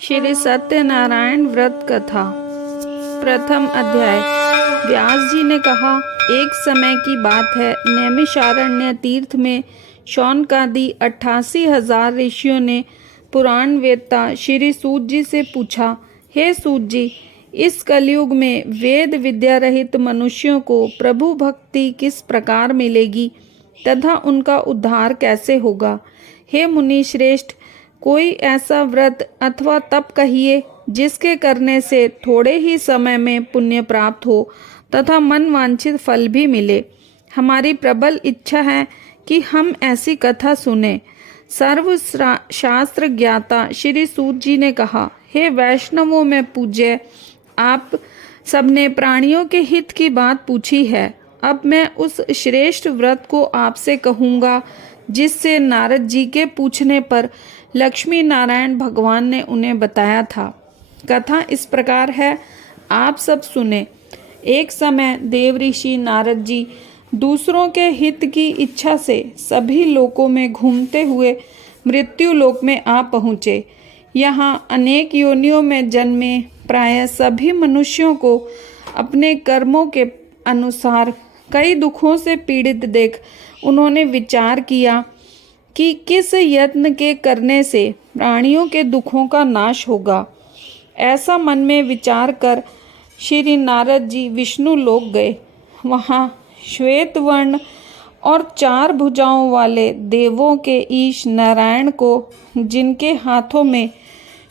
श्री सत्यनारायण व्रत कथा। प्रथम अध्याय। व्यास जी ने कहा, एक समय की बात है, नैमिषारण्य तीर्थ में शौनकादि 88,000 ऋषियों ने पुराण वेत्ता श्री सूत जी से पूछा, हे सूत जी, इस कलयुग में वेद विद्या रहित मनुष्यों को प्रभु भक्ति किस प्रकार मिलेगी तथा उनका उद्धार कैसे होगा। हे मुनि श्रेष्ठ, कोई ऐसा व्रत अथवा तप कहिए जिसके करने से थोड़े ही समय में पुण्य प्राप्त हो तथा मन वांछित फल भी मिले। हमारी प्रबल इच्छा है कि हम ऐसी कथा सुने। सर्व शास्त्र ज्ञाता श्री सूत जी ने कहा, हे वैष्णवों में पूज्य, आप सबने प्राणियों के हित की बात पूछी है। अब मैं उस श्रेष्ठ व्रत को आपसे कहूँगा जिससे नारद जी के पूछने पर लक्ष्मी नारायण भगवान ने उन्हें बताया था। कथा इस प्रकार है, आप सब सुने। एक समय देव ऋषि नारद जी दूसरों के हित की इच्छा से सभी लोकों में घूमते हुए मृत्यु लोक में आ पहुँचे। यहाँ अनेक योनियों में जन्मे प्रायः सभी मनुष्यों को अपने कर्मों के अनुसार कई दुखों से पीड़ित देख उन्होंने विचार किया कि किस यत्न के करने से प्राणियों के दुखों का नाश होगा। ऐसा मन में विचार कर श्री नारद जी विष्णु लोक गए। वहाँ श्वेत वर्ण और 4 भुजाओं वाले देवों के ईश नारायण को, जिनके हाथों में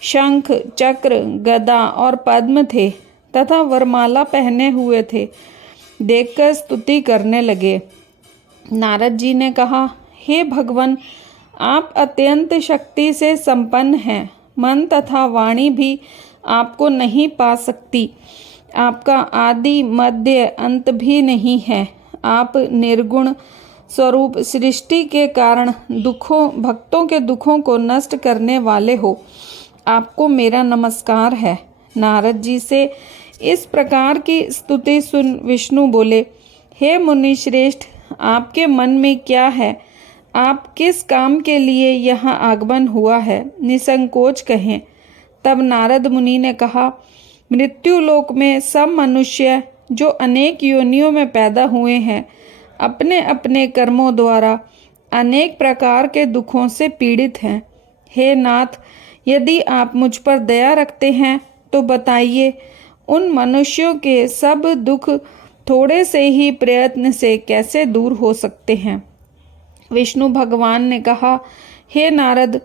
शंख चक्र गदा और पद्म थे तथा वरमाला पहने हुए थे, देखकर स्तुति करने लगे। नारद जी ने कहा, हे भगवान, आप अत्यंत शक्ति से संपन्न हैं। मन तथा वाणी भी आपको नहीं पा सकती। आपका आदि मध्य अंत भी नहीं है। आप निर्गुण स्वरूप सृष्टि के कारण भक्तों के दुखों को नष्ट करने वाले हो। आपको मेरा नमस्कार है। नारद जी से इस प्रकार की स्तुति सुन विष्णु बोले, हे मुनि श्रेष्ठ, आपके मन में क्या है? आप किस काम के लिए यहाँ आगमन हुआ है? निसंकोच कहें। तब नारद मुनि ने कहा, मृत्यु लोक में सब मनुष्य जो अनेक योनियों में पैदा हुए हैं, अपने अपने कर्मों द्वारा अनेक प्रकार के दुखों से पीड़ित हैं। हे नाथ, यदि आप मुझ पर दया रखते हैं तो बताइए, उन मनुष्यों के सब दुख थोड़े से ही प्रयत्न से कैसे दूर हो सकते हैं। विष्णु भगवान ने कहा, हे नारद,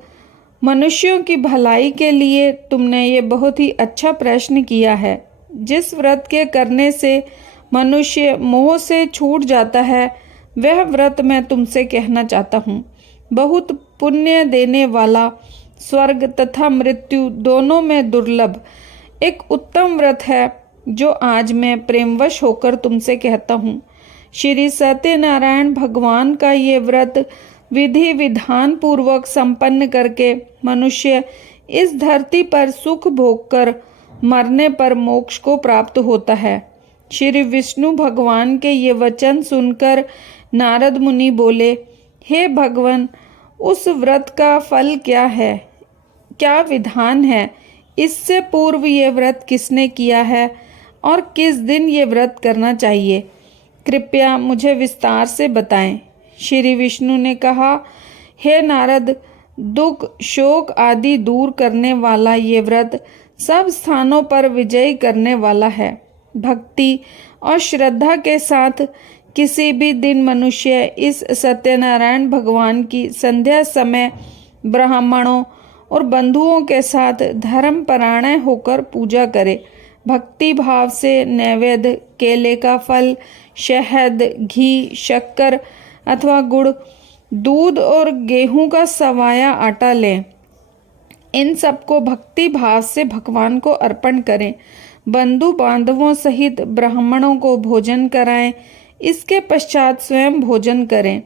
मनुष्यों की भलाई के लिए तुमने ये बहुत ही अच्छा प्रश्न किया है। जिस व्रत के करने से मनुष्य मोह से छूट जाता है, वह व्रत मैं तुमसे कहना चाहता हूँ। बहुत पुण्य देने वाला, स्वर्ग तथा मृत्यु दोनों में दुर्लभ एक उत्तम व्रत है, जो आज मैं प्रेमवश होकर तुमसे कहता हूँ। श्री सत्यनारायण भगवान का ये व्रत विधि विधान पूर्वक संपन्न करके मनुष्य इस धरती पर सुख भोग कर मरने पर मोक्ष को प्राप्त होता है। श्री विष्णु भगवान के ये वचन सुनकर नारद मुनि बोले, हे भगवान, उस व्रत का फल क्या है, क्या विधान है? इससे पूर्व ये व्रत किसने किया है और किस दिन ये व्रत करना चाहिए? कृपया मुझे विस्तार से बताएं। श्री विष्णु ने कहा, हे नारद, दुख शोक आदि दूर करने वाला ये व्रत सब स्थानों पर विजय करने वाला है। भक्ति और श्रद्धा के साथ किसी भी दिन मनुष्य इस सत्यनारायण भगवान की संध्या समय ब्राह्मणों और बंधुओं के साथ धर्म परायण होकर पूजा करे। भक्ति भाव से नैवेद्य, केले का फल, शहद, घी, शक्कर अथवा गुड़, दूध और गेहूं का सवाया आटा लें। इन सबको भक्ति भाव से भगवान को अर्पण करें। बंधु बांधवों सहित ब्राह्मणों को भोजन कराएं। इसके पश्चात स्वयं भोजन करें।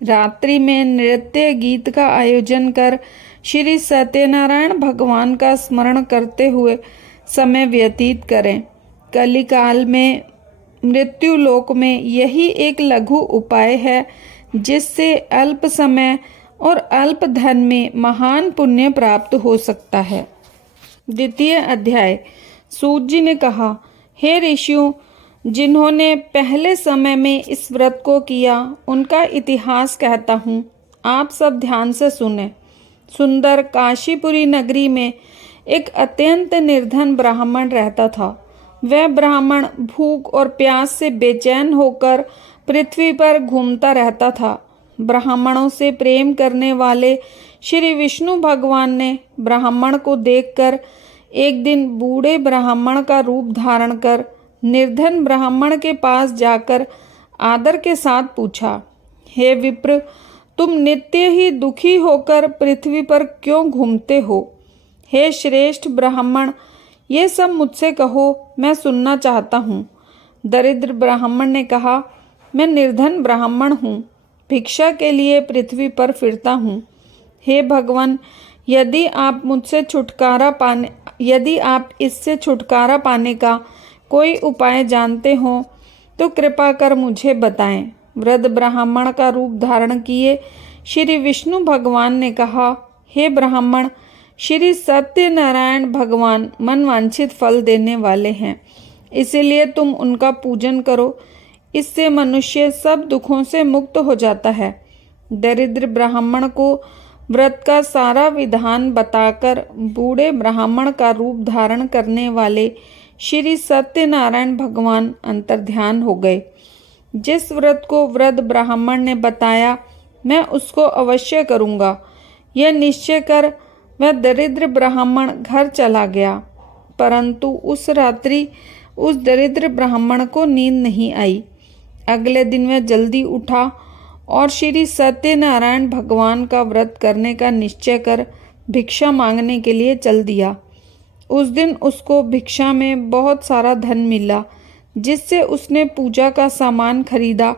रात्रि में नृत्य गीत का आयोजन कर श्री सत्यनारायण भगवान का स्मरण करते हुए समय व्यतीत करें। कलिकाल में मृत्यु लोक में यही एक लघु उपाय है जिससे अल्प समय और अल्प धन में महान पुण्य प्राप्त हो सकता है। द्वितीय अध्याय। सूत जी ने कहा, हे ऋषियों, जिन्होंने पहले समय में इस व्रत को किया उनका इतिहास कहता हूँ, आप सब ध्यान से सुने। सुंदर काशीपुरी नगरी में एक अत्यंत निर्धन ब्राह्मण रहता था। वह ब्राह्मण भूख और प्यास से बेचैन होकर पृथ्वी पर घूमता रहता था। ब्राह्मणों से प्रेम करने वाले श्री विष्णु भगवान ने ब्राह्मण को देखकर एक दिन बूढ़े ब्राह्मण का रूप धारण कर निर्धन ब्राह्मण के पास जाकर आदर के साथ पूछा, हे विप्र, तुम नित्य ही दुखी होकर पृथ्वी पर क्यों घूमते हो? हे श्रेष्ठ ब्राह्मण, ये सब मुझसे कहो, मैं सुनना चाहता हूँ। दरिद्र ब्राह्मण ने कहा, मैं निर्धन ब्राह्मण हूँ, भिक्षा के लिए पृथ्वी पर फिरता हूँ। हे भगवान, यदि आप इससे छुटकारा पाने का कोई उपाय जानते हो तो कृपा कर मुझे बताएं। वृद्ध ब्राह्मण का रूप धारण किए श्री विष्णु भगवान ने कहा, हे ब्राह्मण, श्री सत्यनारायण भगवान मनवांछित फल देने वाले हैं, इसीलिए तुम उनका पूजन करो। इससे मनुष्य सब दुखों से मुक्त हो जाता है। दरिद्र ब्राह्मण को व्रत का सारा विधान बताकर बूढ़े ब्राह्मण का रूप धारण करने वाले श्री सत्यनारायण भगवान अंतर्ध्यान हो गए। जिस व्रत को वृद्ध ब्राह्मण ने बताया, मैं उसको अवश्य करूँगा, यह निश्चय कर वह दरिद्र ब्राह्मण घर चला गया। परंतु उस रात्रि उस दरिद्र ब्राह्मण को नींद नहीं आई। अगले दिन वह जल्दी उठा और श्री सत्यनारायण भगवान का व्रत करने का निश्चय कर भिक्षा मांगने के लिए चल दिया। उस दिन उसको भिक्षा में बहुत सारा धन मिला, जिससे उसने पूजा का सामान खरीदा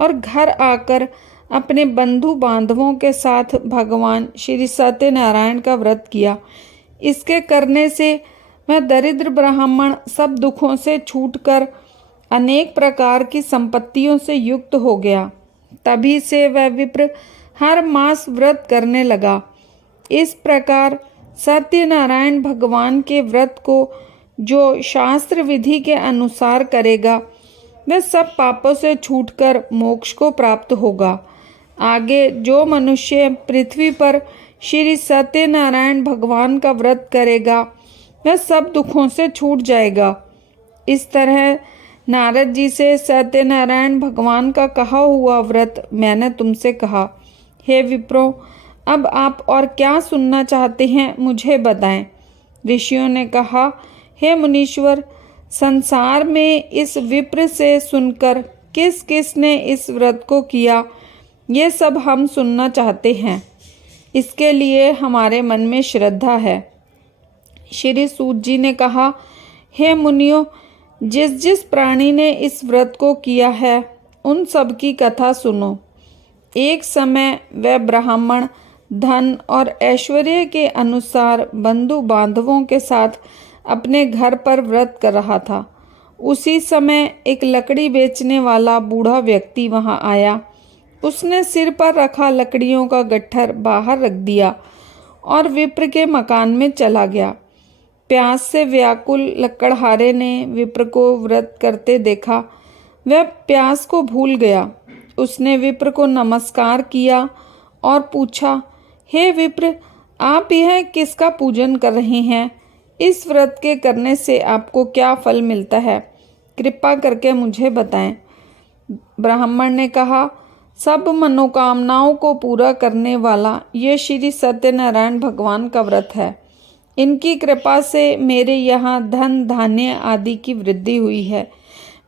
और घर आकर अपने बंधु बांधवों के साथ भगवान श्री सत्यनारायण का व्रत किया। इसके करने से वह दरिद्र ब्राह्मण सब दुखों से छूटकर अनेक प्रकार की संपत्तियों से युक्त हो गया। तभी से वह विप्र हर मास व्रत करने लगा। इस प्रकार सत्यनारायण भगवान के व्रत को जो शास्त्र विधि के अनुसार करेगा, वह सब पापों से छूटकर मोक्ष को प्राप्त होगा। आगे जो मनुष्य पृथ्वी पर श्री सत्यनारायण भगवान का व्रत करेगा, वह सब दुखों से छूट जाएगा। इस तरह नारद जी से सत्यनारायण भगवान का कहा हुआ व्रत मैंने तुमसे कहा। हे विप्रो, अब आप और क्या सुनना चाहते हैं, मुझे बताएं। ऋषियों ने कहा, हे मुनीश्वर, संसार में इस विप्र से सुनकर किस किस ने इस व्रत को किया, ये सब हम सुनना चाहते हैं। इसके लिए हमारे मन में श्रद्धा है। श्री सूत जी ने कहा, हे मुनियों, जिस जिस प्राणी ने इस व्रत को किया है उन सब की कथा सुनो। एक समय वह ब्राह्मण धन और ऐश्वर्य के अनुसार बंधु बांधवों के साथ अपने घर पर व्रत कर रहा था। उसी समय एक लकड़ी बेचने वाला बूढ़ा व्यक्ति वहां आया। उसने सिर पर रखा लकड़ियों का गट्ठर बाहर रख दिया और विप्र के मकान में चला गया। प्यास से व्याकुल लकड़हारे ने विप्र को व्रत करते देखा। वह प्यास को भूल गया। उसने विप्र को नमस्कार किया और पूछा, हे विप्र, आप यह किसका पूजन कर रहे हैं? इस व्रत के करने से आपको क्या फल मिलता है? कृपा करके मुझे बताएं। ब्राह्मण ने कहा, सब मनोकामनाओं को पूरा करने वाला ये श्री सत्यनारायण भगवान का व्रत है। इनकी कृपा से मेरे यहाँ धन धान्य आदि की वृद्धि हुई है।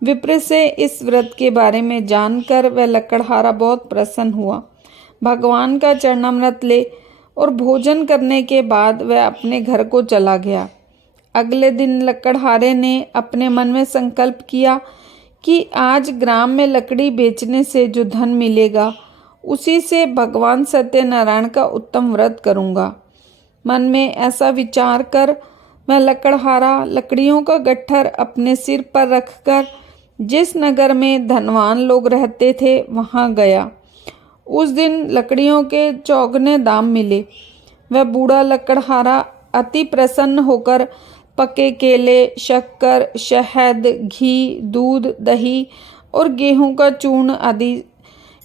विप्र से इस व्रत के बारे में जानकर वह लकड़हारा बहुत प्रसन्न हुआ। भगवान का चरणामृत ले और भोजन करने के बाद वह अपने घर को चला गया। अगले दिन लकड़हारे ने अपने मन में संकल्प किया कि आज ग्राम में लकड़ी बेचने से जो धन मिलेगा उसी से भगवान सत्यनारायण का उत्तम व्रत करूँगा। मन में ऐसा विचार कर वह लकड़हारा लकड़ियों का गट्ठर अपने सिर पर रखकर जिस नगर में धनवान लोग रहते थे वहां गया। उस दिन लकड़ियों के चौगने दाम मिले। वह बूढ़ा लकड़हारा अति प्रसन्न होकर पके केले, शक्कर, शहद, घी, दूध, दही और गेहूं का चूर्ण आदि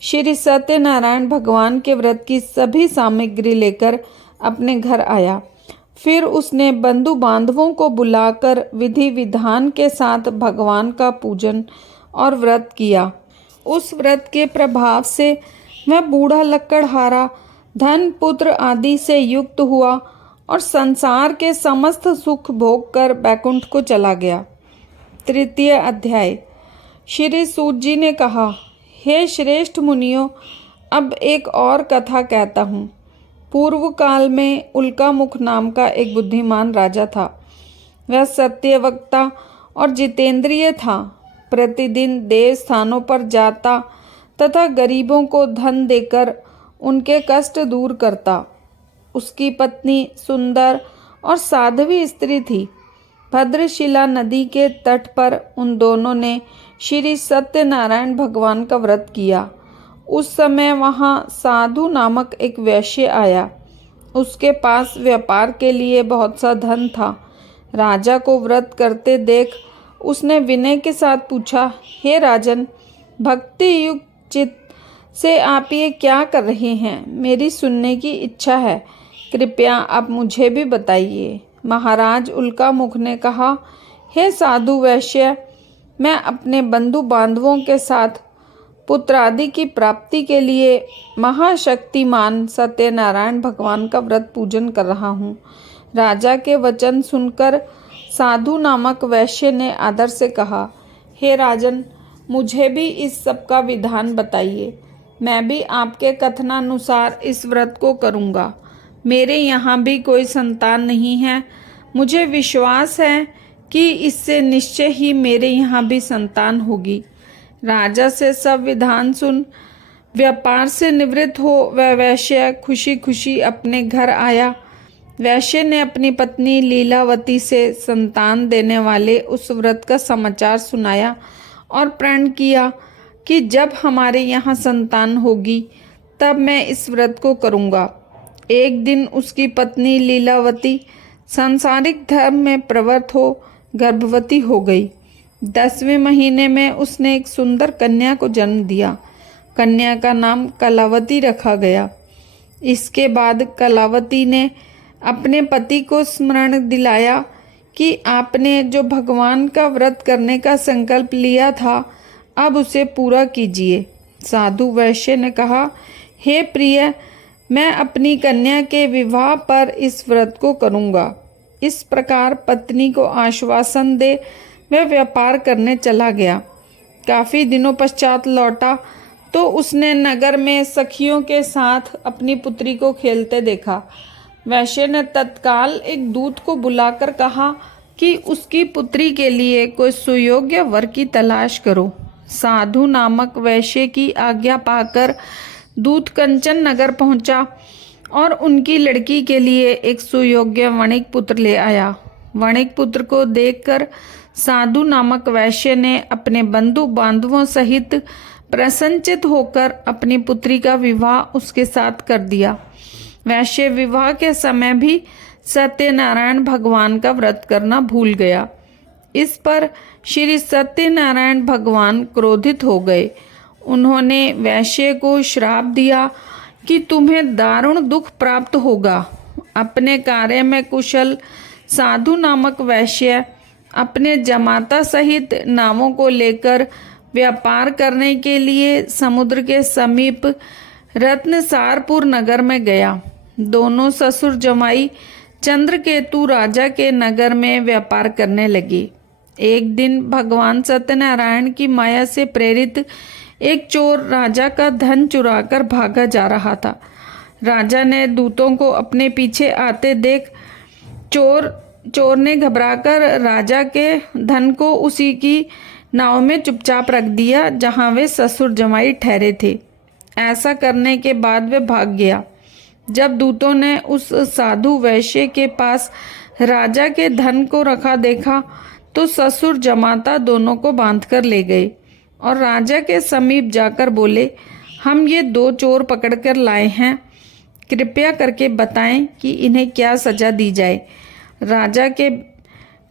श्री सत्यनारायण भगवान के व्रत की सभी सामग्री लेकर अपने घर आया। फिर उसने बंधु बांधवों को बुलाकर विधि विधान के साथ भगवान का पूजन और व्रत किया। उस व्रत के प्रभाव से वह बूढ़ा लकड़हारा धन पुत्र आदि से युक्त हुआ और संसार के समस्त सुख भोग कर बैकुंठ को चला गया। तृतीय अध्याय। श्री सूत जी ने कहा, हे श्रेष्ठ मुनियों, अब एक और कथा कहता हूँ। पूर्व काल में उल्कामुख नाम का एक बुद्धिमान राजा था। वह सत्यवक्ता और जितेंद्रिय था। प्रतिदिन देव स्थानों पर जाता तथा गरीबों को धन देकर उनके कष्ट दूर करता। उसकी पत्नी सुंदर और साध्वी स्त्री थी। भद्रशिला नदी के तट पर उन दोनों ने श्री सत्यनारायण भगवान का व्रत किया। उस समय वहाँ साधु नामक एक वैश्य आया। उसके पास व्यापार के लिए बहुत सा धन था। राजा को व्रत करते देख उसने विनय के साथ पूछा, हे राजन, भक्ति युक्त चित्त से आप ये क्या कर रहे हैं? मेरी सुनने की इच्छा है, कृपया आप मुझे भी बताइए। महाराज उल्कामुख ने कहा, हे साधु वैश्य, मैं अपने बंधु बांधवों के साथ पुत्र आदि की प्राप्ति के लिए महाशक्तिमान सत्यनारायण भगवान का व्रत पूजन कर रहा हूँ। राजा के वचन सुनकर साधु नामक वैश्य ने आदर से कहा, हे राजन, मुझे भी इस सब का विधान बताइए। मैं भी आपके कथनानुसार इस व्रत को करूँगा। मेरे यहाँ भी कोई संतान नहीं है। मुझे विश्वास है कि इससे निश्चय ही मेरे यहाँ भी संतान होगी। राजा से सब विधान सुन व्यापार से निवृत्त हो वह वैश्य खुशी खुशी अपने घर आया। वैश्य ने अपनी पत्नी लीलावती से संतान देने वाले उस व्रत का समाचार सुनाया और प्रण किया कि जब हमारे यहाँ संतान होगी तब मैं इस व्रत को करूँगा। एक दिन उसकी पत्नी लीलावती सांसारिक धर्म में प्रवृत्त हो गर्भवती हो गई। 10वें महीने में उसने एक सुंदर कन्या को जन्म दिया। कन्या का नाम कलावती रखा गया। इसके बाद कलावती ने अपने पति को स्मरण दिलाया कि आपने जो भगवान का व्रत करने का संकल्प लिया था, अब उसे पूरा कीजिए। साधु वैश्य ने कहा, हे प्रिय, मैं अपनी कन्या के विवाह पर इस व्रत को करूँगा। इस प्रकार पत्नी को आश्वासन दे वह व्यापार करने चला गया। काफ़ी दिनों पश्चात लौटा तो उसने नगर में सखियों के साथ अपनी पुत्री को खेलते देखा। वैश्य ने तत्काल एक दूत को बुलाकर कहा कि उसकी पुत्री के लिए कोई सुयोग्य वर की तलाश करो। साधु नामक वैश्य की आज्ञा पाकर दूत कंचन नगर पहुंचा और उनकी लड़की के लिए एक सुयोग्य वणिक पुत्र ले आया। वणिक पुत्र को देखकर साधु नामक वैश्य ने अपने बंधु बांधवों सहित प्रसन्नचित होकर अपनी पुत्री का विवाह उसके साथ कर दिया। वैश्य विवाह के समय भी सत्यनारायण भगवान का व्रत करना भूल गया। इस पर श्री सत्यनारायण भगवान क्रोधित हो गए। उन्होंने वैश्य को श्राप दिया कि तुम्हें दारुण दुख प्राप्त होगा। अपने कार्य में कुशल साधु नामक वैश्य अपने जमाता सहित नावों को लेकर व्यापार करने के लिए समुद्र के समीप रत्नसारपुर नगर में गया। दोनों ससुर जमाई चंद्रकेतु राजा के नगर में व्यापार करने लगे। एक दिन भगवान सत्यनारायण की माया से प्रेरित एक चोर राजा का धन चुराकर भागा जा रहा था। राजा ने दूतों को अपने पीछे आते देख चोर ने घबराकर राजा के धन को उसी की नाव में चुपचाप रख दिया जहां वे ससुर जमाई ठहरे थे। ऐसा करने के बाद वे भाग गया। जब दूतों ने उस साधु वैश्य के पास राजा के धन को रखा देखा तो ससुर जमाता दोनों को बांधकर ले गए और राजा के समीप जाकर बोले, हम ये 2 चोर पकड़कर लाए हैं। कृपया करके बताएं कि इन्हें क्या सजा दी जाए। राजा के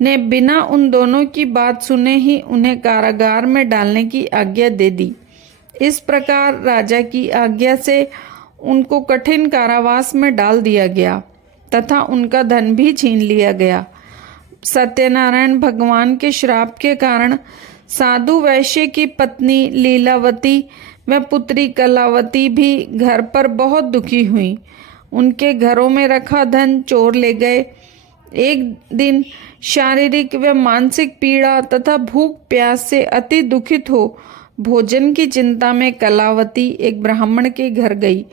ने बिना उन दोनों की बात सुने ही उन्हें कारागार में डालने की आज्ञा दे दी। इस प्रकार राजा की आज्ञा से उनको कठिन कारावास में डाल दिया गया तथा उनका धन भी छीन लिया गया। सत्यनारायण भगवान के श्राप के कारण साधु वैश्य की पत्नी लीलावती व पुत्री कलावती भी घर पर बहुत दुखी हुई। उनके घरों में रखा धन चोर ले गए। एक दिन शारीरिक व मानसिक पीड़ा तथा भूख प्यास से अति दुखित हो भोजन की चिंता में कलावती एक ब्राह्मण के घर गई।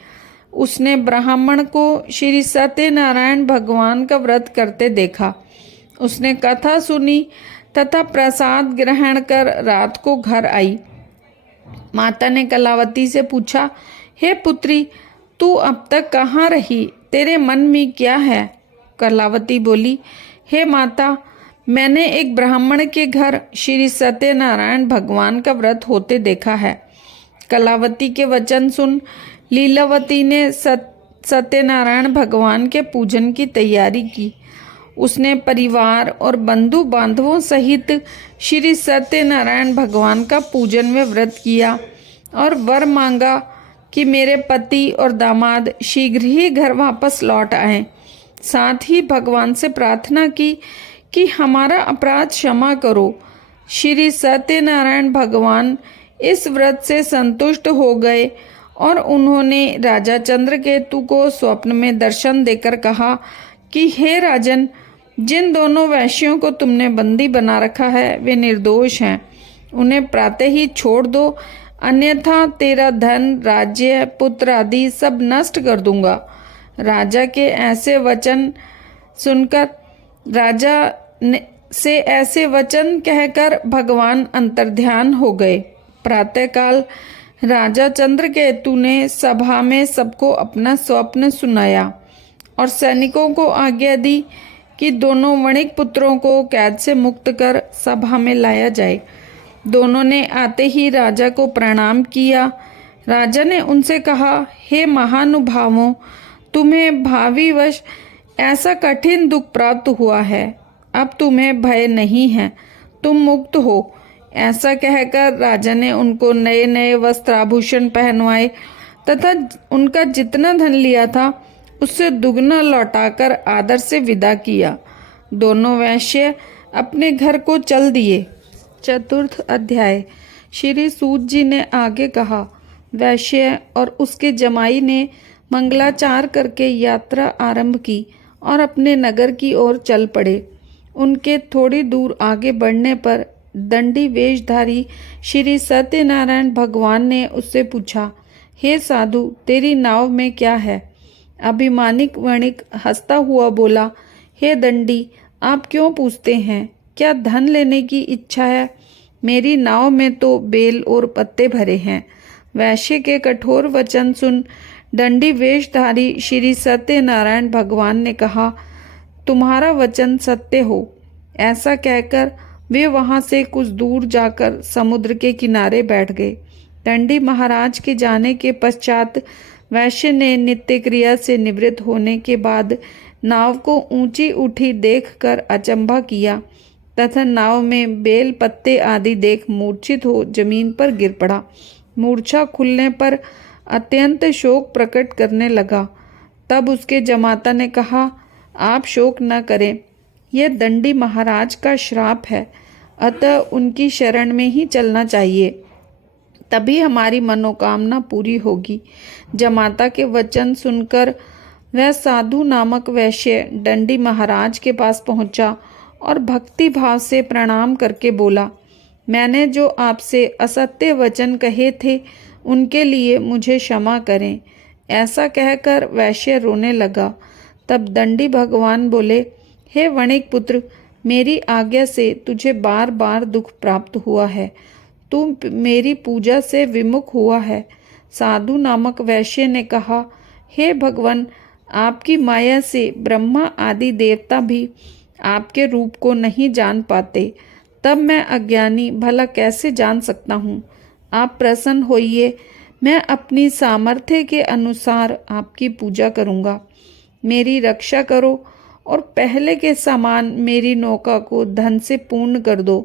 उसने ब्राह्मण को श्री सत्यनारायण भगवान का व्रत करते देखा। उसने कथा सुनी तथा प्रसाद ग्रहण कर रात को घर आई। माता ने कलावती से पूछा, हे पुत्री, तू अब तक कहाँ रही? तेरे मन में क्या है? कलावती बोली, हे माता, मैंने एक ब्राह्मण के घर श्री सत्यनारायण भगवान का व्रत होते देखा है। कलावती के वचन सुन लीलावती ने सत्यनारायण भगवान के पूजन की तैयारी की। उसने परिवार और बंधु बांधवों सहित श्री सत्यनारायण भगवान का पूजन व व्रत किया और वर मांगा कि मेरे पति और दामाद शीघ्र ही घर वापस लौट आएं। साथ ही भगवान से प्रार्थना की कि हमारा अपराध क्षमा करो। श्री सत्यनारायण भगवान इस व्रत से संतुष्ट हो गए और उन्होंने राजा चंद्रकेतु को स्वप्न में दर्शन देकर कहा कि हे राजन, जिन दोनों वैश्यों को तुमने बंदी बना रखा है वे निर्दोष हैं। उन्हें प्रातः ही छोड़ दो, अन्यथा तेरा धन, राज्य, पुत्र आदि सब नष्ट कर दूंगा। राजा के ऐसे वचन सुनकर से ऐसे वचन कहकर भगवान अंतर्ध्यान हो गए। प्रातःकाल राजा चंद्रकेतु ने सभा में सबको अपना स्वप्न सुनाया और सैनिकों को आज्ञा दी कि दोनों वणिक पुत्रों को कैद से मुक्त कर सभा में लाया जाए। दोनों ने आते ही राजा को प्रणाम किया। राजा ने उनसे कहा, हे महानुभावों, तुम्हें भावीवश ऐसा कठिन दुख प्राप्त हुआ है। अब तुम्हें भय नहीं है, तुम मुक्त हो। ऐसा कहकर राजा ने उनको नए नए वस्त्राभूषण पहनवाए तथा उनका जितना धन लिया था उससे दुगना लौटाकर आदर से विदा किया। दोनों वैश्य अपने घर को चल दिए। चतुर्थ अध्याय। श्री सूत जी ने आगे कहा, वैश्य और उसके जमाई ने मंगलाचार करके यात्रा आरंभ की और अपने नगर की ओर चल पड़े। उनके थोड़ी दूर आगे बढ़ने पर दंडी वेशधारी श्री सत्यनारायण भगवान ने उससे पूछा, हे साधु, तेरी नाव में क्या है? अभिमानिक वणिक हंसता हुआ बोला, हे दंडी, आप क्यों पूछते हैं? क्या धन लेने की इच्छा है? मेरी नाव में तो बेल और पत्ते भरे हैं। वैश्य के कठोर वचन सुन दंडी वेशधारी श्री सत्यनारायण भगवान ने कहा, तुम्हारा वचन सत्य हो। ऐसा कहकर वे वहां से कुछ दूर जाकर समुद्र के किनारे बैठ गए। दंडी महाराज के जाने के पश्चात वैश्य ने नित्य क्रिया से निवृत्त होने के बाद नाव को ऊंची उठी देखकर अचंभा किया तथा नाव में बेल पत्ते आदि देख मूर्छित हो जमीन पर गिर पड़ा। मूर्छा खुलने पर अत्यंत शोक प्रकट करने लगा। तब उसके जमाता ने कहा, आप शोक न करें, यह दंडी महाराज का श्राप है, अतः उनकी शरण में ही चलना चाहिए, तभी हमारी मनोकामना पूरी होगी। जमाता के वचन सुनकर वह साधु नामक वैश्य दंडी महाराज के पास पहुंचा और भक्ति भाव से प्रणाम करके बोला, मैंने जो आपसे असत्य वचन कहे थे उनके लिए मुझे क्षमा करें। ऐसा कहकर वैश्य रोने लगा। तब दंडी भगवान बोले, हे वणिक पुत्र, मेरी आज्ञा से तुझे बार बार दुख प्राप्त हुआ है। तू मेरी पूजा से विमुख हुआ है। साधु नामक वैश्य ने कहा, हे भगवान, आपकी माया से ब्रह्मा आदि देवता भी आपके रूप को नहीं जान पाते, तब मैं अज्ञानी भला कैसे जान सकता हूँ। आप प्रसन्न होइए, मैं अपनी सामर्थ्य के अनुसार आपकी पूजा करूँगा। मेरी रक्षा करो और पहले के समान मेरी नौका को धन से पूर्ण कर दो।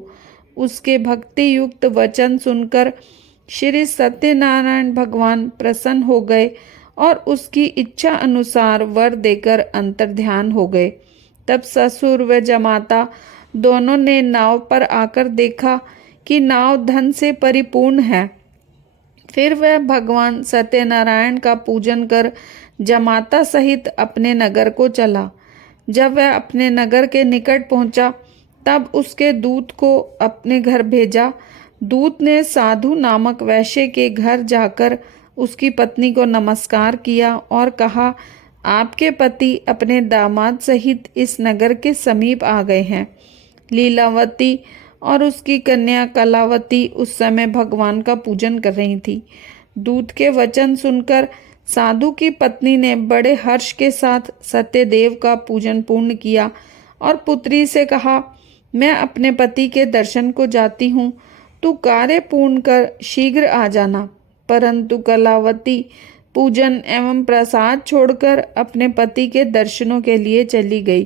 उसके भक्ति युक्त वचन सुनकर श्री सत्यनारायण भगवान प्रसन्न हो गए और उसकी इच्छा अनुसार वर देकर अंतर्ध्यान हो गए। तब ससुर व जमाता दोनों ने नाव पर आकर देखा कि नाव धन से परिपूर्ण है। फिर वह भगवान सत्यनारायण का पूजन कर जमाता सहित अपने नगर को चला। जब वह अपने नगर के निकट पहुंचा तब उसके दूत को अपने घर भेजा। दूत ने साधु नामक वैश्य के घर जाकर उसकी पत्नी को नमस्कार किया और कहा, आपके पति अपने दामाद सहित इस नगर के समीप आ गए हैं। लीलावती और उसकी कन्या कलावती उस समय भगवान का पूजन कर रही थी। दूत के वचन सुनकर साधु की पत्नी ने बड़े हर्ष के साथ सत्यदेव का पूजन पूर्ण किया और पुत्री से कहा, मैं अपने पति के दर्शन को जाती हूँ, तू कार्य पूर्ण कर शीघ्र आ जाना। परंतु कलावती पूजन एवं प्रसाद छोड़कर अपने पति के दर्शनों के लिए चली गई।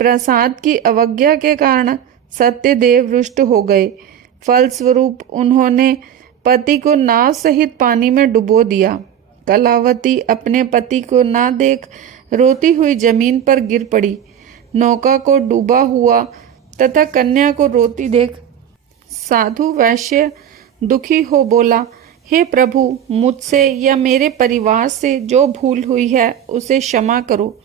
प्रसाद की अवज्ञा के कारण सत्यदेव रुष्ट हो गए। फलस्वरूप उन्होंने पति को नाव सहित पानी में डुबो दिया। कलावती अपने पति को ना देख रोती हुई जमीन पर गिर पड़ी। नौका को डूबा हुआ तथा कन्या को रोती देख साधु वैश्य दुखी हो बोला, हे प्रभु, मुझसे या मेरे परिवार से जो भूल हुई है उसे क्षमा करो।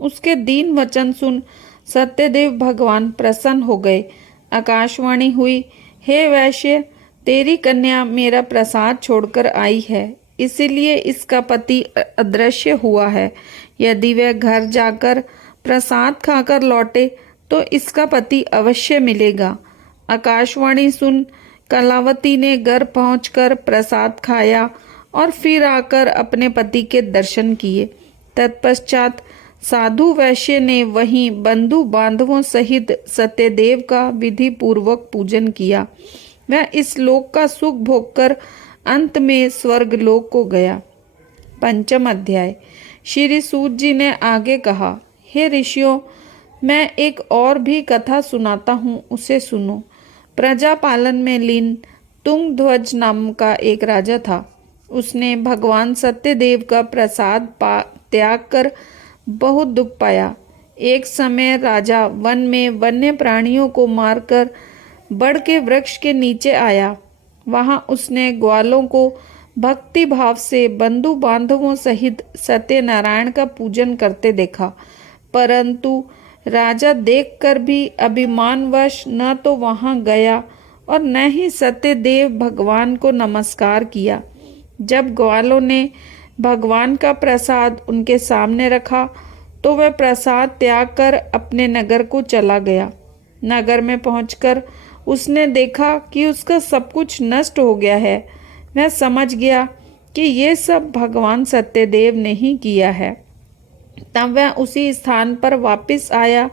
उसके दीन वचन सुन सत्यदेव भगवान प्रसन्न हो गए। आकाशवाणी हुई, हे वैश्य, तेरी कन्या मेरा प्रसाद छोड़कर आई है, इसीलिए इसका पति अदृश्य हुआ है। यदि वह घर जाकर प्रसाद खाकर लौटे तो इसका पति अवश्य मिलेगा। आकाशवाणी सुन कलावती ने घर पहुंचकर प्रसाद खाया और फिर आकर अपने पति के दर्शन किए। तत्पश्चात साधु वैश्य ने वहीं बंधु बांधवों सहित सत्यदेव का विधि पूर्वक पूजन किया। वह इस लोक का सुख भोगकर अंत में स्वर्ग लोक को गया। पंचम अध्याय। श्री सूत जी ने आगे कहा, हे ऋषियों, मैं एक और भी कथा सुनाता हूँ, उसे सुनो। प्रजा पालन में लीन तुंगध्वज नाम का एक राजा था। उसने भगवान सत्यदेव का प्रसाद त्याग कर बहुत दुख पाया। एक समय राजा वन में वन्य प्राणियों को मारकर बड़ के वृक्ष के नीचे आया। वहां उसने ग्वालों को भक्ति भाव से बंधु बांधवों सहित सत्यनारायण का पूजन करते देखा। परंतु राजा देखकर भी अभिमानवश न तो वहां गया और न ही सत्यदेव भगवान को नमस्कार किया। जब ग्वालों ने भगवान का प्रसाद उनके सामने रखा तो वह प्रसाद त्याग कर अपने नगर को चला गया। नगर में पहुंचकर उसने देखा कि उसका सब कुछ नष्ट हो गया है। वह समझ गया कि ये सब भगवान सत्यदेव ने ही किया है। तब वह उसी स्थान पर वापस आया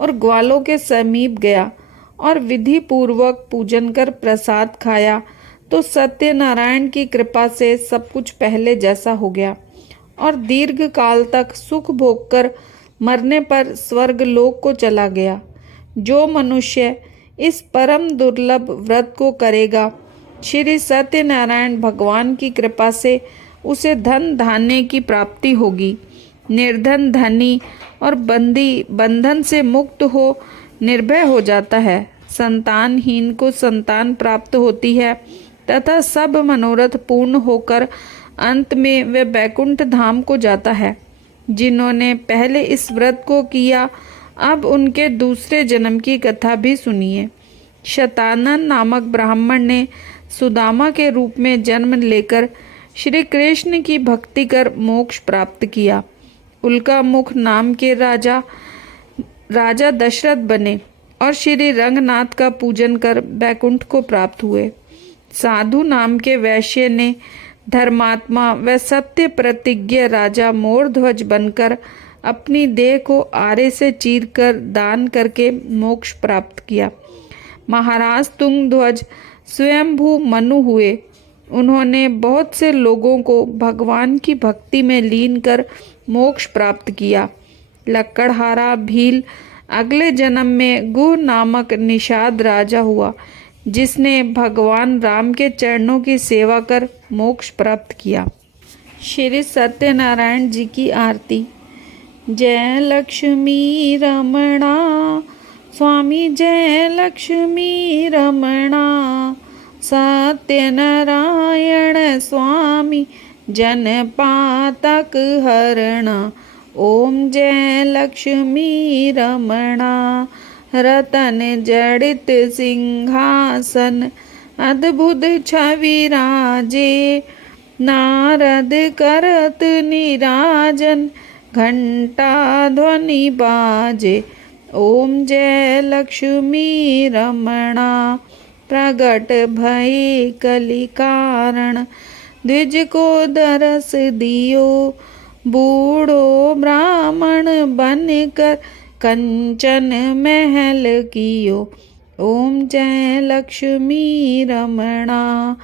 और ग्वालों के समीप गया और विधि पूर्वक पूजन कर प्रसाद खाया तो सत्यनारायण की कृपा से सब कुछ पहले जैसा हो गया और दीर्घ काल तक सुख भोगकर मरने पर स्वर्ग लोक को चला गया। जो मनुष्य इस परम दुर्लभ व्रत को करेगा, श्री सत्यनारायण भगवान की कृपा से उसे धन धान्य की प्राप्ति होगी। निर्धन धनी और बंदी बंधन से मुक्त हो निर्भय हो जाता है। संतानहीन को संतान प्राप्त होती है तथा सब मनोरथ पूर्ण होकर अंत में वह बैकुंठ धाम को जाता है। जिन्होंने पहले इस व्रत को किया, अब उनके दूसरे जन्म की कथा भी सुनिए। शतानन नामक ब्राह्मण ने सुदामा के रूप में जन्म लेकर श्री कृष्ण की भक्ति कर मोक्ष प्राप्त किया। उल्का मुख नाम के राजा दशरथ बने और श्री रंगनाथ का पूजन कर बैकुंठ को प्राप्त हुए। साधु नाम के वैश्य ने धर्मात्मा व सत्य प्रतिज्ञ राजा मोरध्वज बनकर अपनी देह को आरे से चीरकर दान करके मोक्ष प्राप्त किया। महाराज तुंगध्वज स्वयंभू मनु हुए। उन्होंने बहुत से लोगों को भगवान की भक्ति में लीन कर मोक्ष प्राप्त किया। लक्कड़हारा भील अगले जन्म में गुह नामक निषाद राजा हुआ, जिसने भगवान राम के चरणों की सेवा कर मोक्ष प्राप्त किया। श्री सत्यनारायण जी की आरती। जय लक्ष्मी रमणा स्वामी, जय लक्ष्मी रमणा, सत्यनारायण स्वामी जन पातक हरणा। ओम जय लक्ष्मी रमणा, रतन जड़ित सिंहासन, अद्भुत छवि राजे, नारद करत निराजन, घंटा ध्वनि बाजे। ओम जय लक्ष्मी रमणा, प्रगट भय कलि कारण, द्विज को दरस दियो, बूढ़ो ब्राह्मण बनकर कंचन महल कियो। ओम जय लक्ष्मी रमणा,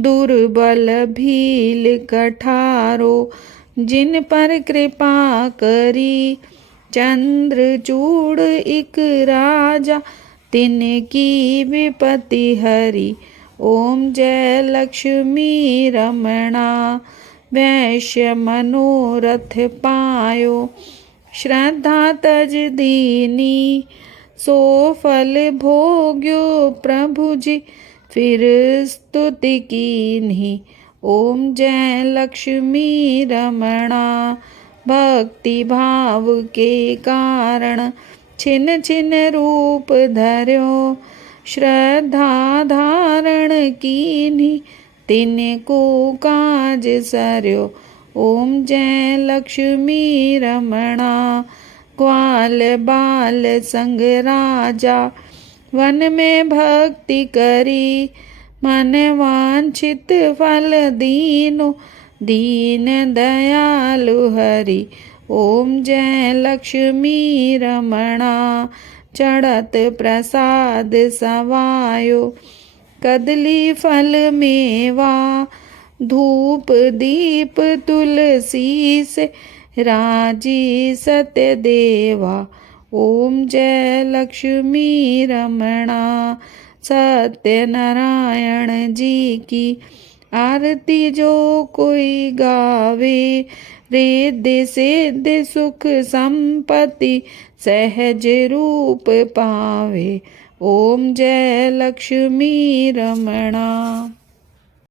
दुर्बल भील कठारो, जिन पर कृपा करी, चंद्रचूड़ एक राजा, तिनकी विपत्ति हरी। ओम जय लक्ष्मी रमणा, वैश्य मनोरथ पायो, श्रद्धा तज दीनी, सो फल भोग्यो प्रभु जी, फिर स्तुति कीन्ही। ओम जय लक्ष्मी रमणा, भक्ति भाव के कारण, छिन छिन रूप धर्यो, श्रद्धा धारण कीन्ही, तिनको काज सर्यो। ओम जय लक्ष्मी रमणा, ग्वाल बाल संग राजा, वन में भक्ति करी, मन वांछित फल दीनो, दीन दयालु हरि। ओम जय लक्ष्मी रमणा, चढ़त प्रसाद सवायो, कदली फल मेवा, धूप दीप तुलसी से, राजी सत्य देवा। ओम जय लक्ष्मी रमणा, सत्यनारायण जी की आरती जो कोई गावे, रिद्धि सिद्धि सुख संपत्ति सहज रूप पावे। ओम जय लक्ष्मी रमणा।